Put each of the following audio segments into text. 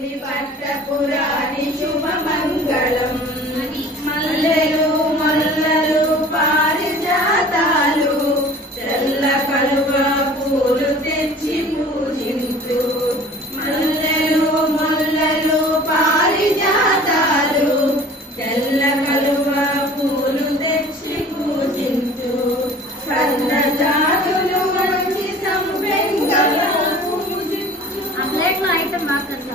పట్టపురాణి శుభమంగళం మల్లెలు మల్లలు పారిజాతాలు తెల్ల కలువ పూలు తెచ్చి పూజించు మల్లెలు మల్లలు పారిజాతాలు తెల్ల కలువ పూలు తెచ్చి పూజించు సన్నజాతులు మంచి సంపెంగలు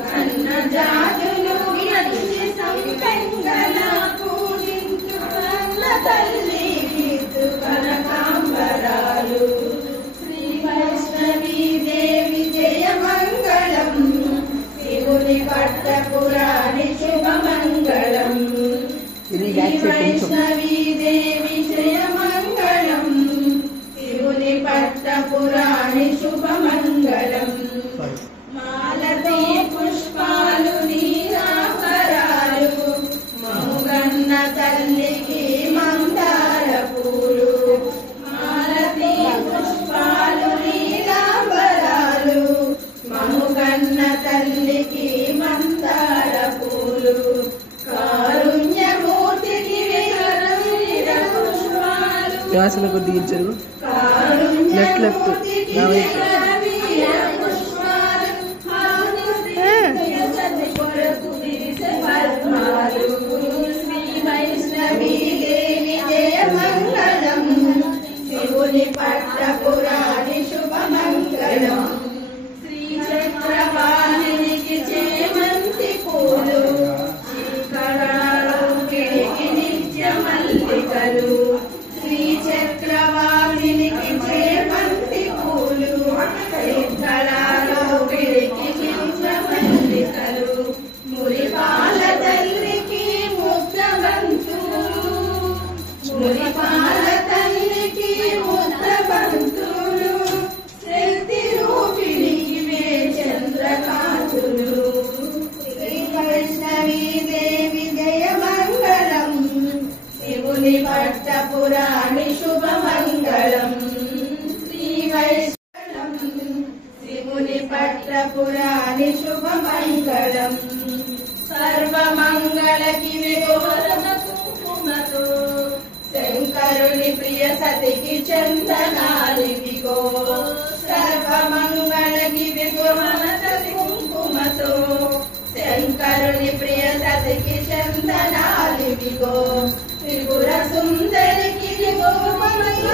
సన్నజాతులు మంచి సంపెంగల పూజించు కన్న తల్లి కీర్తు కనకాంబరాలు శ్రీ వైష్ణవీ దేవి జయ మంగళం శివుని పట్టపురాణి శుభమంగళం శ్రీ వైష్ణవీ దేవి జయ మంగళం శివుని పట్టపురాణి శుభమంగళం మాలతీ పుష్పాలు నీరాకరాలు మౌగన్న తల్లికి మందార పూలు మాలతీ పుష్పాలు నీరాకరాలు మౌగన్న తల్లికి మందార పూలు కారుణ్యమూర్తికి పుష్పాలు గ్యాసులకు దించరు లెఫ్ట్ శివుని పట్టపురాణి శుభమంగళం శ్రీచక్రవాసినికి చేమంతి పూలు శ్రీకళాలోకిడికి నిత్య మల్లికలు శ్రీచక్రవాసినికి చేమంతి పూలు శ్రీకళాలోకిడికి నిత్య మల్లికలు మురిపాల తల్లికి ముద్రబంతులు మురిపాల తల్లికి ముద్రబంతులు శక్తి రూపిణికి వే చంద్రకాంతులు శ్రీ వైష్ణవీ దేవి జయ మంగళం శివుని పట్టపురాణి శుభమంగళం శ్రీ వైష్ణవం శివుని పట్టపురాణి శుభమంగళం సర్వమంగళకి విగోరణ కుంకుమతో శంకరుని ప్రియ సతికి చందనాలివిగో సర్వమంగళకి విగోరణ కుంకుమతో శంకరుని ప్రియ సతికి చందనాలివిగో త్రిపుర సుందరికి విగో మంగళ